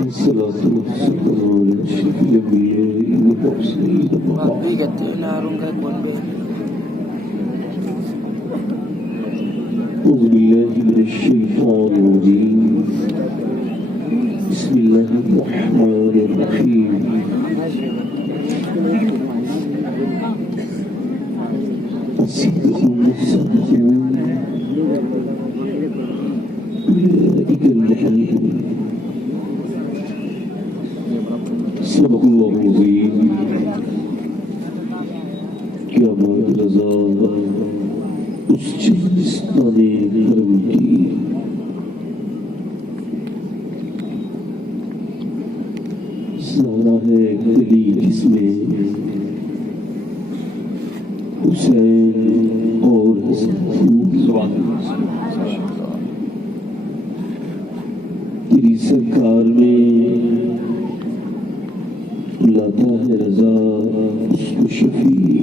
والصلاة والسلام على أشرف الأنبياء والمرسلين أعوذ بالله من الشيطان الرجيم بسم الله الرحمن الرحيم الصديقون الصادقون أولئك المحبون صدق الله العظيم کیا بات رضا اس چلستان کرم کی سارا ہے گلی جس میں حسین اور حسن تیری سرکار میں لاتا ہے رضا اس کو شفیع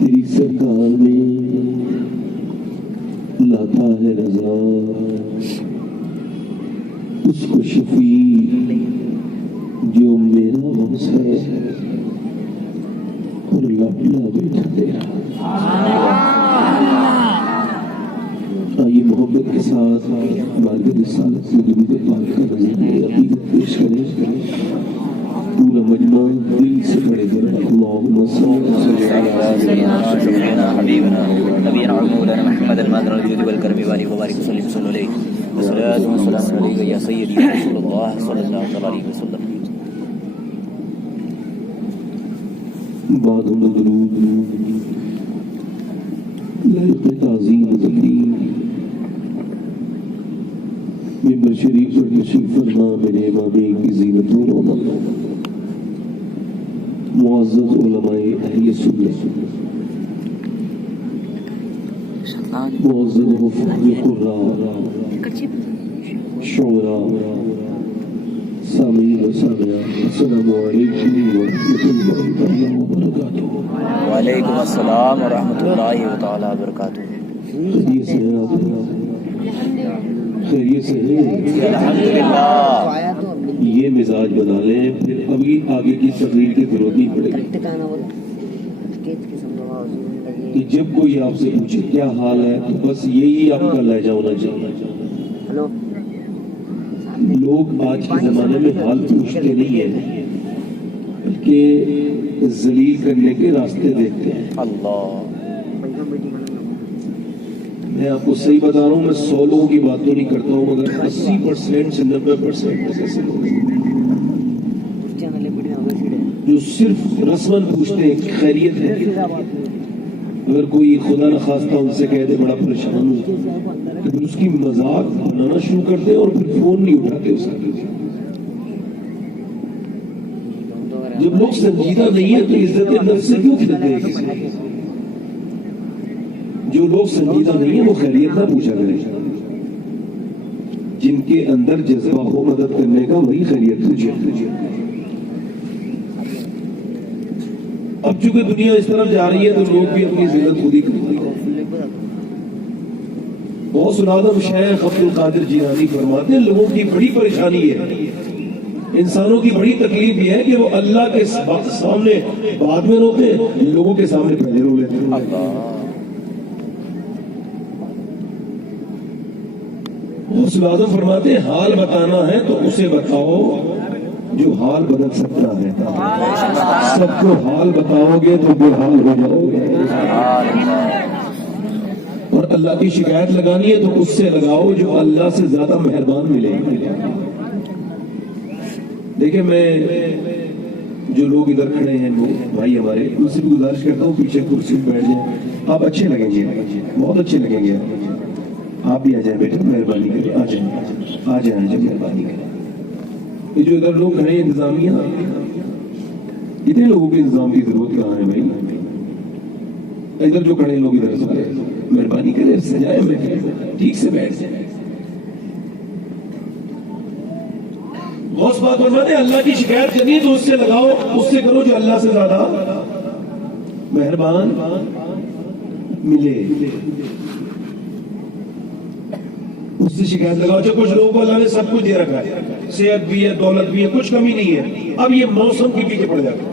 تیری سرکار میں لاتا ہے رضا اس کو شفیع جو میرا غوث ہے اور لاڈلا بیٹا تیرا آئیے محبت کے ساتھ بارگاہ رسالت میں درود پاک کا نظر عقیدت پیش کریں پورا مجمع دل سے پڑھے در اللہم صلی علی سیدنا حبیبنا نبینا مولانا محمد المادر الجود والکرم وآلہ وبارک وسلم صلی اللہ علیہ وسلم والسلام علیکم یا سیدی رسول اللہ صلی اللہ علیہ وسلم بعد درود لائق تعظیم تقدیم ممبر شریف پر تشریف فرما میرے امامی کی زینت و رونق معزز علماء اہل سنت معزز حفاظ قراء شعراء سامعین و سامعات السلام علیکم ورحمۃ اللہ تعالی وبرکاتہ وعلیکم السلام ورحمۃ اللہ تعالی وبرکاتہ خیریت سے ہیں آپ خیریت سے ہیں الحمدللہ یہ مزاج بنا لیں پھر ابھی آگے کی تقریر کی ضرورت نہیں پڑے گی کہ جب کوئی آپ سے پوچھے کیا حال ہے تو بس یہی آپ کا لہجہ ہونا چاہیے لوگ آج کے زمانے میں حال پوچھتے نہیں ہیں بلکہ ذلیل کرنے کے راستے دیکھتے ہیں اللہ میں آپ کو صحیح بتا رہا ہوں میں 100 لوگوں کی بات تو نہیں کرتا ہوں مگر 80% سے 90% ایسے لوگ ہیں جو صرف رسماً پوچھتے ہیں کہ خیریت ہے اگر کوئی خدا نخواستہ ان سے کہہ دے بڑا پریشان ہوں تو پھر اس کی مذاق بنانا شروع کرتے ہیں اور پھر فون نہیں اٹھاتے اس کا جب لوگ سنجیدہ نہیں ہیں تو عزت نفس سے کیوں کھلتے ہیں کسی جو لوگ سنجیدہ نہیں ہیں وہ خیریت نہ پوچھا کریں جن کے اندر جذبہ ہو مدد کرنے کا وہی خیریت پوچھے اب چونکہ دنیا اس طرف جا رہی ہے تو لوگ بھی اپنی ذلت خود ہی کریں بہت سنادم شیخ عبد القادر جیلانی فرماتے ہیں لوگوں کی بڑی پریشانی ہے انسانوں کی بڑی تکلیف یہ ہے کہ وہ اللہ کے سامنے بعد میں روتے ہیں لوگوں کے سامنے پہلے رو لیتے ہیں غوث اعظم فرماتے ہیں حال بتانا ہے تو اسے بتاؤ جو حال بدل سکتا ہے سب کو حال بتاؤ گے تو بے حال ہو جاؤ گے اور اللہ کی شکایت لگانی ہے تو اس سے لگاؤ جو اللہ سے زیادہ مہربان ملے دیکھیں میں جو لوگ ادھر کھڑے ہیں وہ بھائی ہمارے ان سے بھی گزارش کرتا ہوں پیچھے کرسی پہ بیٹھ جائیں آپ اچھے لگیں گے بہت اچھے لگیں گے آپ بھی آ جائیں بیٹا مہربانی کریں آ جائیں مہربانی کریں یہ جو ادھر لوگ کھڑے ہیں انتظامیہ اتنے لوگوں کے انتظام کی ضرورت کہاں ہے بھائی ادھر جو کھڑے لوگ ادھر سے مہربانی کریں سجائے ٹھیک سے بیٹھ جائیں غوث بات فرماتے ہیں اللہ کی شکایت کرنی ہے تو اس سے لگاؤ اس سے کرو جو اللہ سے زیادہ مہربان ملے اس سے شکایت لگاؤ. اچھا کچھ لوگوں کو اللہ نے سب کچھ دے رکھا ہے, صحت بھی ہے, دولت بھی ہے, کچھ کمی نہیں ہے, اب یہ موسم کے پیچھے پڑ جاتا ہے.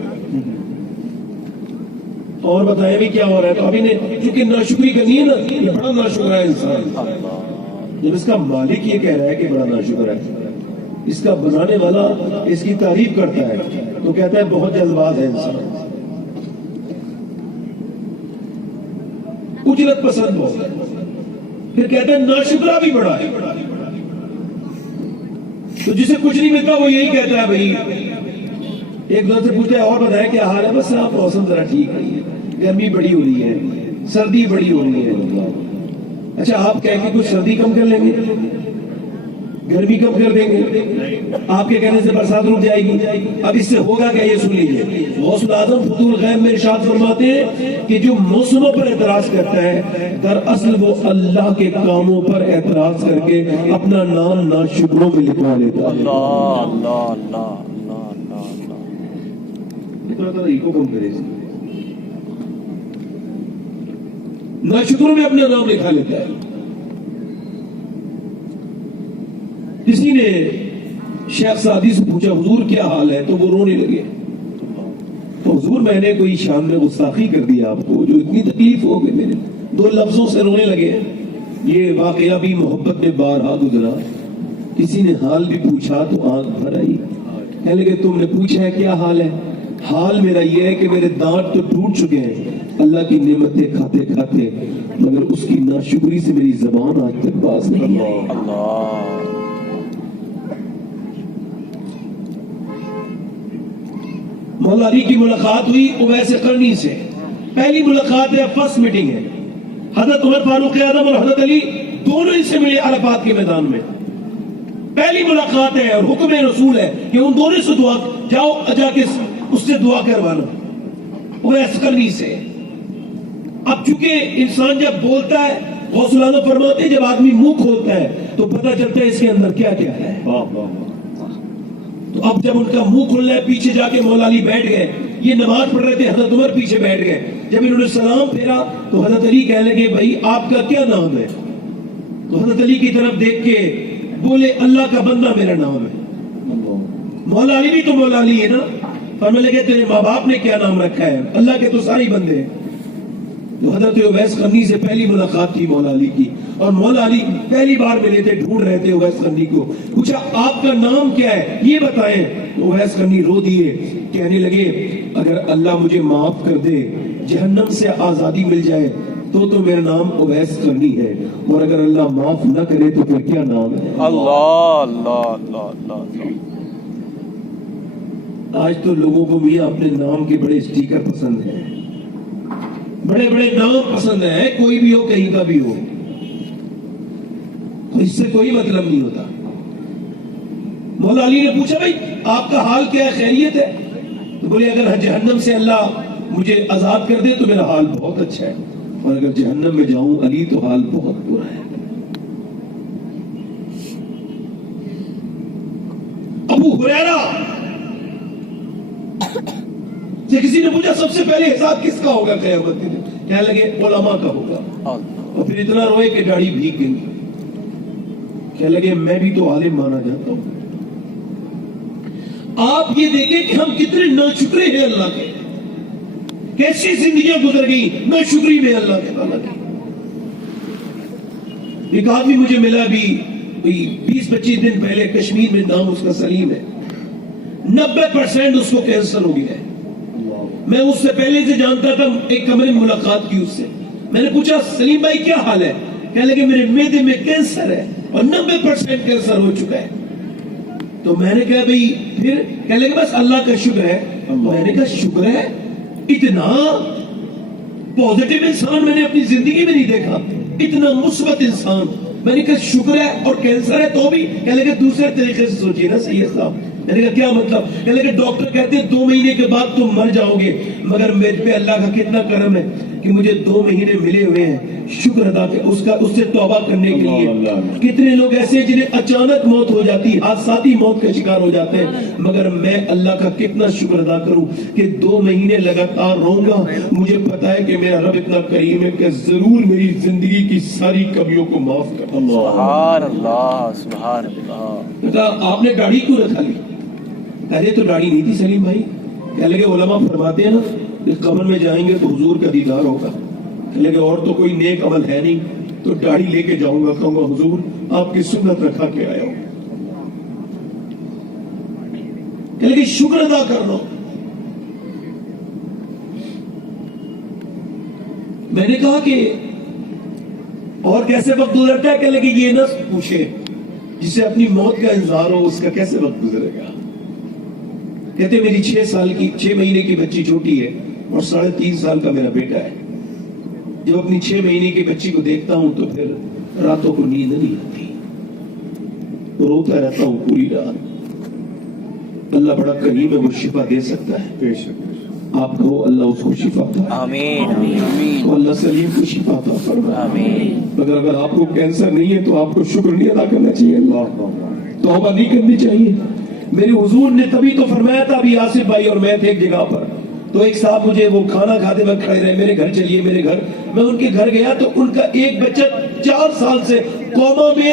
اور بتائیں بھی کیا ہو رہا ہے. تو ابھی نے چونکہ ناشکری کرنی ہے نا, یہ بڑا ناشکر ہے انسان. جب اس کا مالک یہ کہہ رہا ہے کہ بڑا ناشکر ہے, اس کا بنانے والا اس کی تعریف کرتا ہے تو کہتا ہے بہت جلد باز ہے انسان, اجرت پسند ہو. پھر کہتا ہے ناشکرا بھی بڑا ہے. تو جسے کچھ نہیں ملتا وہ یہی کہتا ہے بھائی, ایک دوسرے سے پوچھتا ہے اور بتائیں کیا حال ہے, بس آپ موسم ذرا ٹھیک ہے, گرمی بڑی ہو رہی ہے, سردی بڑی ہو رہی ہے. اچھا آپ کہہ کے کچھ سردی کم کر لیں گے, گرمی کم کر دیں گے, آپ کے کہنے سے برسات رک جائے گی. اب اس سے ہوگا کیا, یہ سن لیجیے. غوث الاعظم فتح الغیب میں ارشاد فرماتے ہیں کہ جو موسموں پر اعتراض کرتا ہے دراصل وہ اللہ کے کاموں پر اعتراض کر کے اپنا نام ناشکروں میں لکھوا لیتا ہے. اللہ اللہ اللہ اللہ اللہ اللہ. اتنا کو کم کرے, ناشکروں میں اپنا نام لکھا لیتا ہے. کسی نے شیخ سعدی سے پوچھا حضور کیا حال ہے, تو وہ رونے لگے. تو حضور میں نے کوئی شان میں گستاخی کر دی آپ کو جو اتنی تکلیف ہو گئی, میرے 2 لفظوں سے رونے لگے. یہ واقعہ بھی محبت میں بارہا گزرا. کسی نے حال بھی پوچھا تو آنکھ بھر آئی. کہنے لگے تم نے پوچھا ہے کیا حال ہے, حال میرا یہ ہے کہ میرے دانت تو ٹوٹ چکے ہیں اللہ کی نعمتیں کھاتے کھاتے, مگر اس کی ناشکری سے میری زبان آج تک باز نہیں آئی. اللہ. مولا علی کی ملاقات ہوئی اویس قرنی سے. پہلی ملاقات ہے, فرسٹ میٹنگ ہے. حضرت عمر فاروق اعظم اور حضرت علی دونوں اس سے ملے عرفات کے میدان میں. پہلی ملاقات ہے اور حکم رسول ہے کہ ان دونوں سے دعا جاؤ, جا کے اس سے دعا کروانا اویس قرنی سے. اب چونکہ انسان جب بولتا ہے, غوث الاعظم فرماتے ہیں جب آدمی منہ کھولتا ہے تو پتہ چلتا ہے اس کے اندر کیا کیا ہے. تو اب جب ان کا منہ کھلنا ہے, پیچھے جا کے مولا علی بیٹھ گئے. یہ نماز پڑھ رہے تھے, حضرت عمر پیچھے بیٹھ گئے. جب انہوں نے سلام پھیرا تو حضرت علی کہنے لگے بھائی آپ کا کیا نام ہے. تو حضرت علی کی طرف دیکھ کے بولے اللہ کا بندہ میرا نام ہے. مولا علی بھی تو مولا علی ہے نا. فرمانے لگے تیرے ماں باپ نے کیا نام رکھا ہے, اللہ کے تو سارے بندے ہیں. تو حضرت اویس قرنی سے پہلی ملاقات تھی مولا علی کی, اور مولا علی پہلی بار ملے تھے, ڈھونڈ رہے تھے اویس قرنی کو. پوچھا آپ کا نام کیا ہے یہ بتائیں. تو اویس قرنی رو دیے, کہنے لگے اگر اللہ مجھے معاف کر دے, جہنم سے آزادی مل جائے تو میرا نام اویس قرنی ہے, اور اگر اللہ معاف نہ کرے تو پھر کیا نام ہے. اللہ اللہ اللہ اللہ. آج تو لوگوں کو میاں اپنے نام کے بڑے اسٹیکر پسند ہیں, بڑے بڑے نام پسند ہیں, کوئی بھی ہو کہیں کا بھی ہو, تو اس سے کوئی مطلب نہیں ہوتا. مولا علی نے پوچھا بھائی آپ کا حال کیا ہے, خیریت ہے؟ تو بولے اگر جہنم سے اللہ مجھے آزاد کر دے تو میرا حال بہت اچھا ہے, اور اگر جہنم میں جاؤں علی تو حال بہت برا ہے. ابو ہریرہ سے کسی نے پوچھا سب سے پہلے حساب کس کا ہوگا قیامت کے دن, کہنے لگے علماء کا ہوگا. اور پھر اتنا روئے کہ داڑھی بھیگ گئی. کہنے لگے میں بھی تو عالم مانا جاتا ہوں. آپ یہ دیکھیں کہ ہم کتنے ناشکرے ہیں اللہ کے, کیسی زندگیاں گزر گئی ناشکری میں اللہ کے تعالیٰ کی. ایک آدمی مجھے ملا بھی 20-25 دن پہلے, کشمیر میں, نام اس کا سلیم ہے, 90% اس کو کینسر ہو گیا ہے. میں اس سے پہلے سے جانتا تھا, ایک کمرے میں ملاقات کی اس سے. میں نے پوچھا سلیم بھائی کیا حال ہے؟ کہنے لگے میرے معدے میں کینسر ہے اور 90% کینسر ہو چکا ہے. تو میں نے کہا بھائی پھر؟ کہنے لگے بس اللہ کا شکر ہے. میں نے کہا شکر ہے؟ اتنا پوزیٹیو انسان میں نے اپنی زندگی میں نہیں دیکھا, اتنا مثبت انسان. میں نے کہا شکر ہے اور کینسر ہے تو بھی. کہنے لگے دوسرے طریقے سے سوچیے نا سید صاحب. میں نے کہا کیا مطلب؟ کہنے لگے ڈاکٹر کہتے ہیں 2 مہینے کے بعد تم مر جاؤ گے, مگر میرے پہ اللہ کا کتنا کرم ہے, کہ مجھے 2 مہینے ملے ہوئے ہیں شکر ادا کر اس سے توبہ کرنے کے لیے. اللہ. کتنے لوگ ایسے جنہیں اچانک موت ہو جاتی ہے, حادثاتی موت کا شکار ہو جاتے ہیں, مگر میں اللہ کا کتنا شکر ادا کروں کہ 2 مہینے لگاتار رہوں گا. مجھے پتا ہے کہ میرا رب اتنا کریم ہے کہ ضرور میری زندگی کی ساری کمیوں کو معاف کر. سبحان اللہ سبحان اللہ. آپ نے داڑھی کیوں رکھا لی؟ پہلے تو داڑھی نہیں تھی سلیم بھائی. کہنے لگے علماء فرماتے ہیں نا کہ قبر میں جائیں گے تو حضور کا دیدار ہوگا. کہنے لگے اور تو کوئی نیک عمل ہے نہیں, تو داڑھی لے کے جاؤں گا, کہوں گا حضور آپ کی سنت رکھا کے آیا ہوں. کہنے لگے شکر ادا کر لو. میں نے کہا کہ اور کیسے وقت گزرتا ہے؟ کہنے لگے یہ نہ پوچھے جسے اپنی موت کا انتظار ہو اس کا کیسے وقت گزرے گا. کہتے میری 6 مہینے کی بچی چھوٹی ہے اور 3.5 سال کا میرا بیٹا ہے. جب اپنی 6 مہینے کی بچی کو دیکھتا ہوں تو پھر راتوں کو نیند نہیں آتی, روتا رہتا ہوں پوری رات. اللہ بڑا کریم ہے, وہ شفا دے سکتا ہے. بے شک. آپ کہو اللہ اس کو شفا دے. آمین آمین تو اللہ سلیم کو شفا عطا فرمائے. آمین. مگر اگر آپ کو کینسر نہیں ہے تو آپ کو شکر نہیں ادا کرنا چاہیے, اللہ توبہ نہیں کرنی چاہیے. میرے حضور نے تبھی تو فرمایا تھا, ابھی آصف بھائی اور میں تھے ایک جگہ پر, تو ایک صاحب مجھے وہ کھانا کھاتے وقت کھڑے رہے, میرے گھر چلیے میرے گھر. میں ان کے گھر گیا تو ان کا ایک بچہ 4 سال سے کوما میں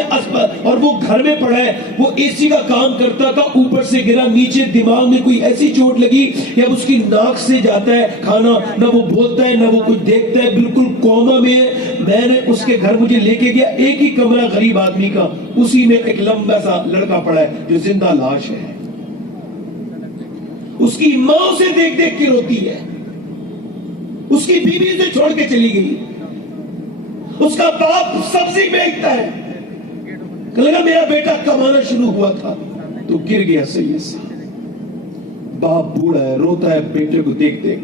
اور وہ گھر میں پڑا ہے. وہ اے سی کا کام کرتا تھا, اوپر سے گرا, نیچے دماغ میں کوئی ایسی چوٹ لگی کہ اب اس کی ناک سے جاتا ہے کھانا, نہ وہ بولتا ہے نہ وہ کچھ دیکھتا ہے, بالکل کوما میں. میں نے اس کے گھر مجھے لے کے گیا, ایک ہی کمرہ غریب آدمی کا, اسی میں ایک لمبا سا لڑکا پڑا ہے جو زندہ لاش ہے. اس کی ماں اسے دیکھ دیکھ کے روتی ہے, اس کی بیوی اسے چھوڑ کے چلی گئی, اس کا باپ سبزی بیچتا ہے. لگا میرا بیٹا کمانا شروع ہوا تھا تو گر گیا. سید صاحب باپ بوڑھا ہے, روتا ہے بیٹے کو دیکھ دیکھ.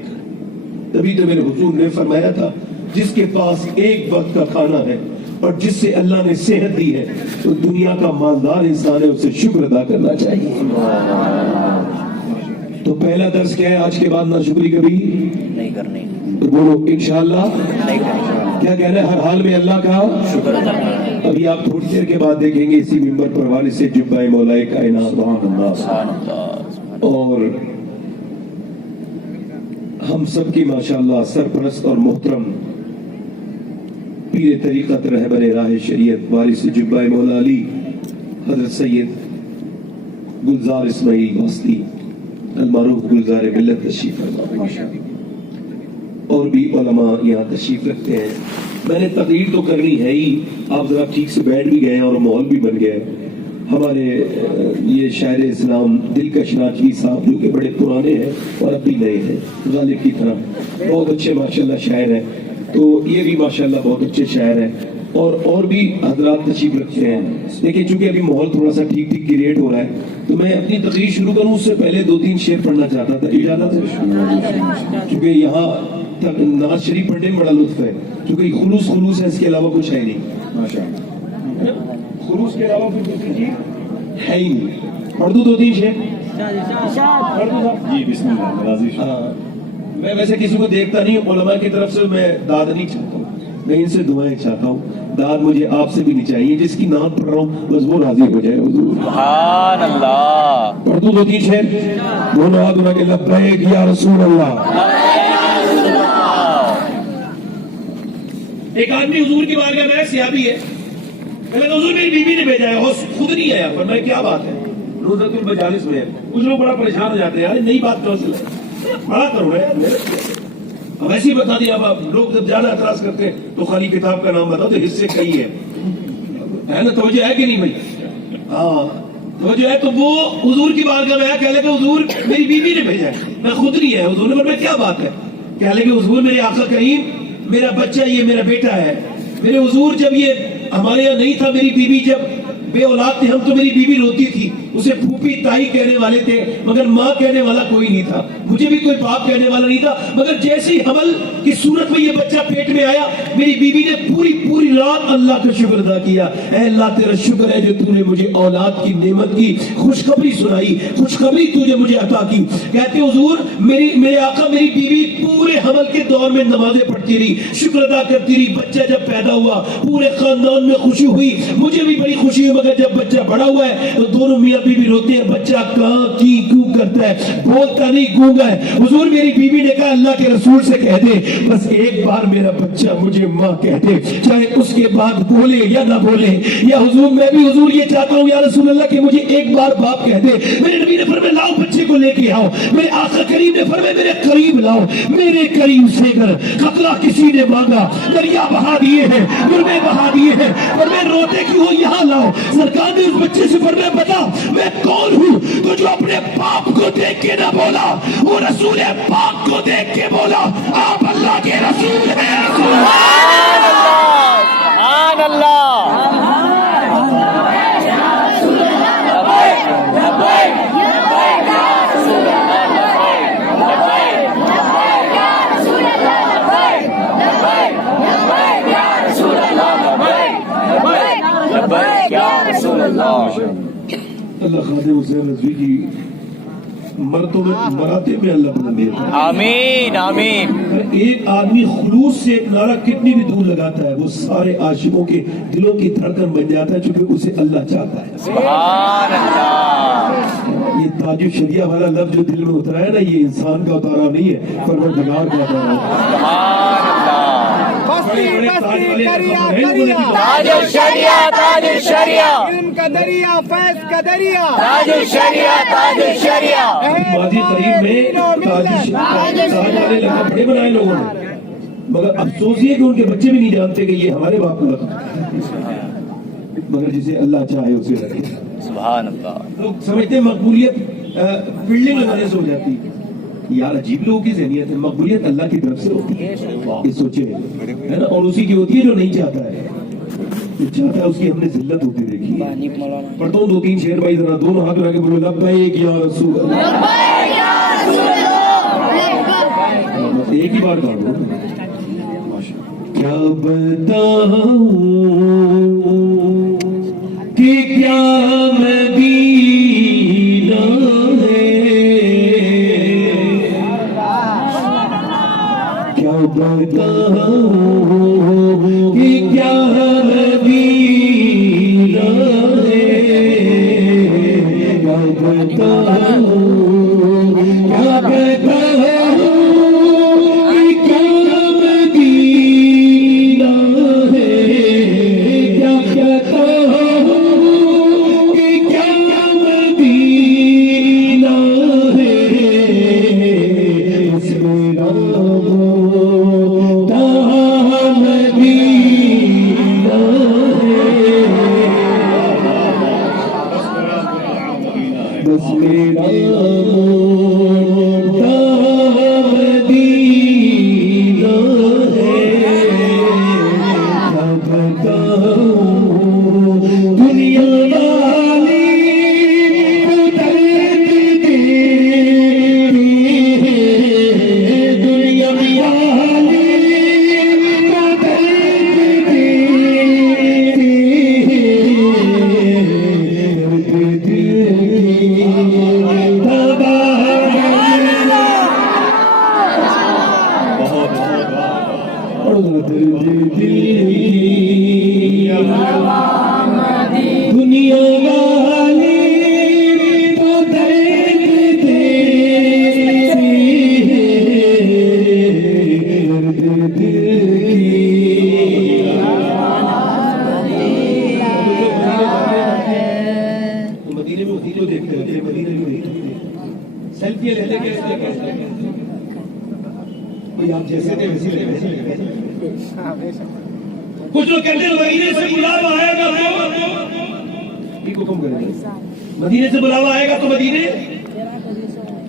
تبھی تو میرے حضور نے فرمایا تھا جس کے پاس ایک وقت کا کھانا ہے اور جس سے اللہ نے صحت دی ہے تو دنیا کا مالدار انسان ہے, اسے شکر ادا کرنا چاہیے. تو پہلا درس کیا ہے آج کے بعد؟ ناشکری کبھی نہیں کرنی. تو بولو انشاءاللہ نہیں کرنی. کیا کہنا ہے؟ ہر حال میں اللہ کا شکر ادا کرنا. ابھی آپ تھوڑی دیر کے بعد دیکھیں گے اسی ممبر پر والد سے جبہ مولائے کائنات سبحان اللہ. اور ہم سب کی ماشاءاللہ سرپرست اور محترم پیر طریقت رہبر راہ شریعت وارث جبہ مولا علی حضرت سید گلزار اسماعیل واسطی المعروف گلزار ملت تشریف فرما, اور بھی علماء یہاں تشریف رکھتے ہیں. میں نے تقریر تو کرنی ہے ہی, آپ ذرا ٹھیک سے بیٹھ بھی گئے اور ماحول بھی بن گئے. ہمارے یہ شاعر اسلام دلکش ناچوی صاحب جو کہ بڑے پرانے ہیں اور اب بھی نئے ہیں, غالب کی طرح بہت اچھے ماشاءاللہ شاعر ہیں, تو یہ بھی ماشاءاللہ بہت اچھے شاعر ہیں. اور بھی حضرات تشریف رکھتے ہیں. لیکن چونکہ ابھی ماحول تھوڑا سا ٹھیک کریٹ ہو رہا ہے تو میں اپنی تقریر شروع کروں اس سے پہلے 2-3 شعر پڑھنا چاہتا تھا, اجازت ہے؟ چونکہ یہاں ناز شریف پڑھنے میں بڑا لطف ہے, چونکہ خلوص ہے, اس کے علاوہ کچھ ہے نہیں. خلوص کے علاوہ کوئی دوسری چیز ہے ہی نہیں. پڑھ دوں 2-3 شعر؟ جی بسم اللہ. راضی میں ویسے کسی کو دیکھتا نہیں, علماء کی طرف سے میں داد نہیں چاہتا ہوں, میں ان سے دعائیں چاہتا ہوں. داد مجھے آپ سے بھی نہیں چاہیے, جس کی نعت پڑھ رہا ہوں بس وہ راضی ہو جائے حضور. سبحان اللہ. پڑھ دوں 2-3 شعر؟ دونوں ہاتھ اٹھا کے لبیک یا رسول اللہ. ایک آدمی حضور کی بارگاہ میں صحابی ہے, کہا حضور میری بیوی نے بھیجا ہے, وہ خود نہیں آیا. پر میں کیا بات ہے؟ روزۃ المجالس میں کچھ لوگ بڑا پریشان ہو جاتے ہیں, یار نئی بات کون سی ہے, بڑا کرو رہے. اب ایسے ہی بتا دیا, اب لوگ جب زیادہ اعتراض کرتے ہیں تو خالی کتاب کا نام بتاؤ تو حصے کئی ہے نا, توجہ ہے کہ نہیں بھائی؟ ہاں توجہ ہے. تو وہ حضور کی بارگاہ میں آیا, کہہ لے کہ حضور میری بیوی نے بھیجا ہے, میں خود نہیں ہے. حضور نے فرمایا کیا بات ہے؟ کہہ لے کہ حضور میرے آقا کریم, میرا بچہ یہ میرا بیٹا ہے. میرے حضور جب یہ ہمارے یہاں نہیں تھا, میری بیوی جب بے اولاد تھے ہم, تو میری بیوی روتی تھی, اسے پھوپھی تائی کہنے والے تھے مگر ماں کہنے والا کوئی نہیں تھا، مجھے بھی کوئی باپ کہنے والا نہیں تھا، مگر جیسے ہی حمل کی صورت میں یہ بچہ پیٹ میں آیا میری بیوی نے پوری رات اللہ کا شکر ادا کیا، اے اللہ تیرا شکر ہے جو تو نے مجھے اولاد کی نعمت کی خوشخبری سنائی، خوشخبری تو نے مجھے عطا کی۔ کہتے حضور میرے آقا میری بیوی پورے حمل کے دور میں نمازیں پڑھتی رہی، شکر ادا کرتی رہی، بچہ جب پیدا ہوا پورے خاندان میں خوشی ہوئی، مجھے بھی بڑی خوشی ہوئی، مگر جب بچہ بڑا ہوا ہے تو دونوں میاں بیوی روتے ہیں، بچہ کہاں کی کیوں کرتا ہے، بولتا نہیں، گونگا ہے۔ حضور میری بیوی نے کہا اللہ کے رسول سے کہہ دے بس ایک بار میرا بچہ مجھے ماں کہہ دے، چاہے اس کے بعد بولے یا نہ بولے، یا حضور میں بھی حضور یہ چاہتا ہوں یا رسول اللہ کہ مجھے ایک بار باپ کہہ دے۔ میرے نبی نے فرمایا لاؤ بچے کو لے کے آؤ، میرے آقا کریم نے فرمایا میرے قریب لاؤ، میرے قریب سے کر قطرہ کسی نے مانگا دریا بہا دیے ہیں، گربے بہا دیے ہیں، فرمایا روتے کیوں ہو یہاں لاؤ۔ سرکار نے اس بچے سے فرمایا بتا میں کون ہوں، تو جو اپنے باپ کو دیکھ کے نہ بولا وہ رسول پاک کو دیکھ کے بولا آپ اللہ کے رسول ہیں۔ سبحان اللہ اللہ خادم حسین رضوی کی مراتب میں اللہ بلند دیتا ہے۔ آمین آمین۔ ایک آدمی خلوص سے ایک نعرہ کتنی بھی دور لگاتا ہے وہ سارے عاشقوں کے دلوں کی دھڑکن بن جاتا ہے چونکہ اسے اللہ چاہتا ہے۔ سبحان اللہ۔ یہ تاج الشریعہ والا لفظ جو دل میں اترا ہے نا یہ انسان کا اتارا نہیں ہے، پروردگار کا اتارا ہے۔ سبحان اللہ۔ تاج الشریعہ تاج الشریعہ علم کا دریا فیض کا دریا تاج الشریعہ تاج الشریعہ۔ ماضی قریب میں تاج والے لقب بڑے بنائے لوگوں نے، مگر افسوس یہ کہ ان کے بچے بھی نہیں جانتے کہ یہ ہمارے باپ کا لقب ہے، مگر جسے اللہ چاہے اسے رکھے۔ سبحان اللہ۔ لوگ سمجھتے ہیں مقبولیت بلڈنگ لگانے سے ہو جاتی ہے، یار عجیب لوگوں کی ذہنیت ہے، مقبولیت اللہ کی طرف سے ہوتی ہے، یہ سوچے ہے نا، اور اسی کی ہوتی ہے جو نہیں چاہتا ہے، جو چاہتا ہے اس کی ہم نے ذلت ہوتی دیکھی ہے۔ پڑھتا ہوں 2-3 شعر بھائی ذرا دونوں ہاتھ اٹھا کے بولو لبیک یا رسول اللہ، بس ایک ہی بار کہا دو۔ کیا بتاؤں کہ کیا مدینہ بتاؤں کہ کیا مدینہ ہے، کیا بتاؤں کیا بتاؤں کہ کیا مدینہ ہے، کیا بتاؤں کہ کیا مدینہ ہے، اس میں نام بس میرا مدینہ ہے، کیا بتاؤں دنیا والی درد تیری ہے، دنیا والی درد دنیا والی تو درد مدینے میں وہی جو دیکھتے ہیں مدینے میں سیلفی لیتے کوئی آپ جیسے تھے ویسے لگے۔ کچھ لوگ کہتے ہیں مدینے سے بلاوا آئے گا تو حکم کریں گے، مدینے سے بلاوا آئے گا تو مدینے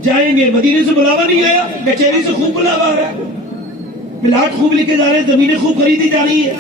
جائیں گے، مدینے سے بلاوا نہیں آیا کچہری سے خوب بلاوا آ رہا ہے، پلاٹ خوب لکھے جا رہے ہیں، زمینیں خوب خریدی جا رہی ہیں،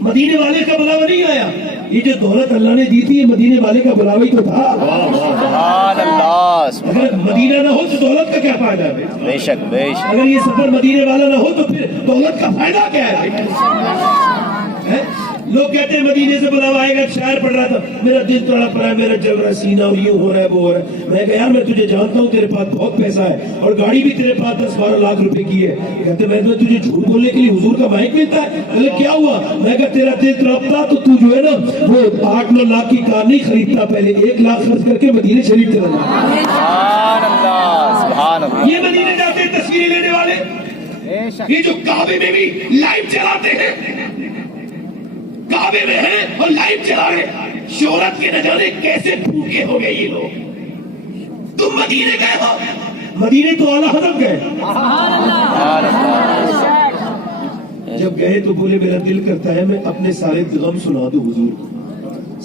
مدینے والے کا بلاوا نہیں آیا، یہ جو دولت اللہ نے دی تھی یہ مدینے والے کا بلاوا ہی تو تھا. سبحان اللہ سبحان اگر مدینہ نہ ہو تو دولت کا کیا فائدہ ہے؟ بے شک بے شک. اگر یہ سفر مدینے والا نہ ہو تو پھر دولت کا فائدہ کیا ہے؟ لوگ کہتے ہیں مدینے سے بلاوا آئے گا. شاعر پڑھ رہا تھا میرا دل تڑپ رہا ہے, میرا جل رہا ہے سینہ, اور یوں ہو رہا ہے وہ ہو رہا ہے. میں کہا یار میں تجھے جانتا ہوں, تیرے پاس بہت پیسہ ہے اور گاڑی بھی تیرے پاس 10-12 لاکھ روپے کی ہے. کہتے میں تجھے جھوٹ بولنے کے لیے حضور کا مائک ملتا ہے. بولے کیا ہوا؟ میں کہا تیرا دل تڑپتا تو تو جو ہے نا وہ 8-9 لاکھ کی کار نہیں خریدتا, پہلے 1 لاکھ خرچ کر کے مدینے شریف چلا جاتا. سبحان اللہ سبحان اللہ. یہ مدینے جاتے ہیں تصویریں لینے والے, یہ جو کعبے میں بھی لائٹ چلاتے ہیں, کعبے میں ہیں اور لائٹ چلا رہے ہیں. شہرت کے نہ جانے کیسے بھوکے ہو گئے یہ لوگ. تم مدینے گئے ہو, مدینے تو اعلیٰ حضرت گئے. جب گئے تو بولے میرا دل کرتا ہے میں اپنے سارے غم سنا دوں حضور کو,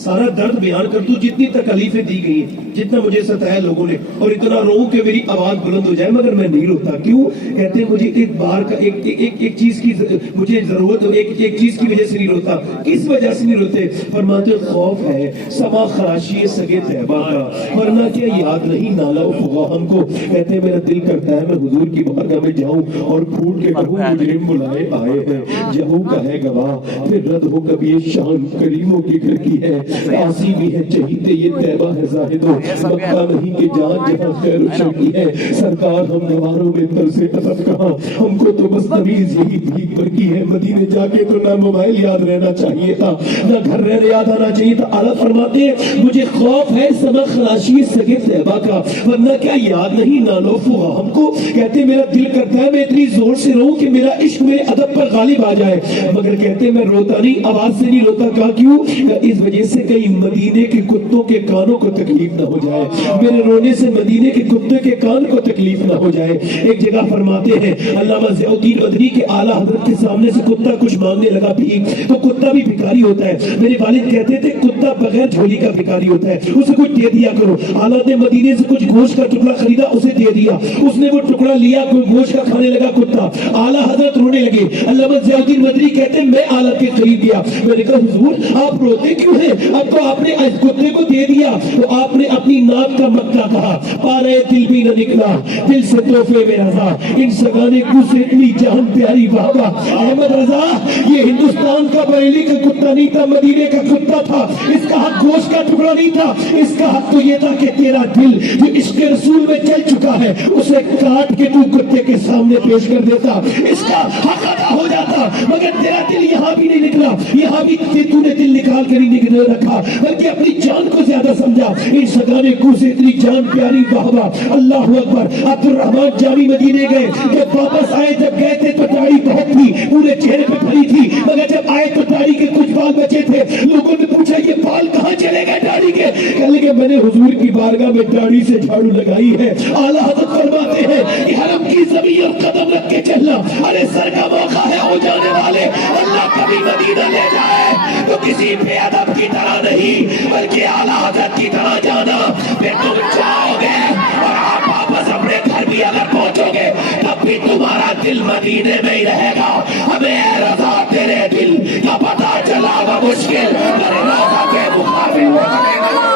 سارا درد بیان کر دوں, جتنی تکلیفیں دی گئی ہیں, جتنا مجھے ستایا لوگوں نے, اور اتنا رو کہ میری آواز بلند ہو جائے, مگر میں نہیں روتا. کیوں؟ کہتے ہیں مجھے ایک بار کا ایک چیز کی مجھے ضرورت, ایک چیز کی وجہ سے نہیں روتا. کس وجہ سے نہیں روتے؟ فرماتے خوف ہے سما خراشی سگے طیبہ کا, ورنہ کیا یاد نہیں نالا فغا ہم کو. کہتے ہیں میرا دل کرتا ہے میں حضور کی بارگاہ میں جاؤں اور پھوٹ کے کہوں مجرم بلائے آئے ہیں, جہوں کا ہے گواہ پھر رد ہو کبھی یہ شان کریموں کے گھر کی ہے. آسی بھی ہے چہیتے یہ طیبہ ہے زاہدو, مکہ نہیں کہ جان جہاں خیر و شر کی ہے. سرکار ہم گواروں میں طرز ادب کہاں, ہم کو تو بس تمیز یہی بھیک پر کی ہے. مدینے جا کے تو نہ موبائل یاد رہنا چاہیے تھا, نہ گھر رہنے یاد آنا چاہیے تھا. اعلیٰ فرماتے ہیں مجھے خوف ہے سما خراشی سگے طیبہ کا, ورنہ کیا یاد نہیں نالو فغا ہم کو. کہتے ہیں میرا دل کرتا ہے میں اتنی زور سے رہوں کہ میرا عشق میرے ادب پر غالب آ جائے, مگر کہتے ہیں میں روتا نہیں, آواز سے نہیں روتا. کہا کیوں؟ اس وجہ سے کہیں مدینے کے کتوں کے کانوں کو تکلیف نہ ہو جائے, میرے رونے سے مدینے کے کتے کے کان کو تکلیف نہ ہو جائے. ایک جگہ فرماتے ہیں علامہ ضیاء الدین مدنی کے اعلیٰ حضرت کے سامنے سے کتا کچھ مانگنے لگا بھیک, تو کتا بھی بھکاری ہوتا ہے. میرے والد کہتے تھے کتا بغیر جھولی کا بھکاری ہوتا ہے, اسے کچھ دے دیا کرو. اعلیٰ نے مدینے سے کچھ گوشت کا ٹکڑا خریدا, اسے دے دیا, اس نے وہ ٹکڑا لیا, کوئی گوشت کا کھانے لگا کتا. اعلیٰ حضرت رونے لگے. علامہ ضیاء الدین مدنی کہتے ہیں میں اعلیٰ کے قریب گیا, میں نے کہا حضور آپ روتے کیوں ہیں؟ اب تو آپ نے کتے کو دے دیا. تو آپ نے اپنی ناک کا مکہ کہا, پارے دل بھی نہ نکلا دل سے تحفے میں رضا, ان سگانے کو سے اتنی جان پیاری بابا. احمد رضا یہ ہندوستان کا بریلی کا کتا نہیں تھا, مدینے کا کتا تھا. اس کا حق گوشت کا ٹکڑا نہیں تھا, اس کا حق تو یہ تھا کہ تیرا دل جو عشق رسول میں چل چکا ہے اسے کاٹ کے تو کتے کے سامنے پیش کر دیتا, اس کا حق ادا ہو جاتا. مگر تیرا دل یہاں بھی نہیں نکلا, یہاں بھی تو نے دل نکال کر ہی نہیں رکھا, بلکہ اپنی جان کو زیادہ سمجھا. ان سگانے کو سے اتنی جان پیاری بابا. اللہ اکبر. عبد الرحمان جامی مدینے گئے, جب واپس آئے جب گئے تھے تو داڑھی بہت تھی, پورے چہرے پہ پھلی تھی, مگر جب آئے تو داڑھی کے کچھ بال بچے تھے. لوگوں نے پوچھا یہ بال کہاں چلے گئے داڑھی کے؟ کہنے لگے میں نے حضور کی بارگاہ میں داڑھی سے جھاڑو لگائی ہے. اعلیٰ حضرت فرماتے ہیں کہ حرم کی زمین اور قدم رکھ کے چلنا, ارے سر کا موقع ہے ہو جانے والے. اللہ کبھی مدینہ لے جائے تو کسی بے ادب کی طرح نہیں بلکہ اعلیٰ حضرت کی طرح جانا. پھر تم جاؤ گے اور آپ واپس اپنے گھر بھی اگر پہنچو گے تب بھی تمہارا دل مدینے میں ہی رہے گا. ہمیں اے رضا تیرے دل کا پتہ چلا وہ مشکل پر روزہ کے مقابل میں بنے گا.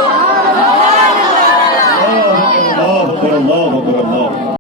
اللہ اکبر اللہ اکبر اللہ.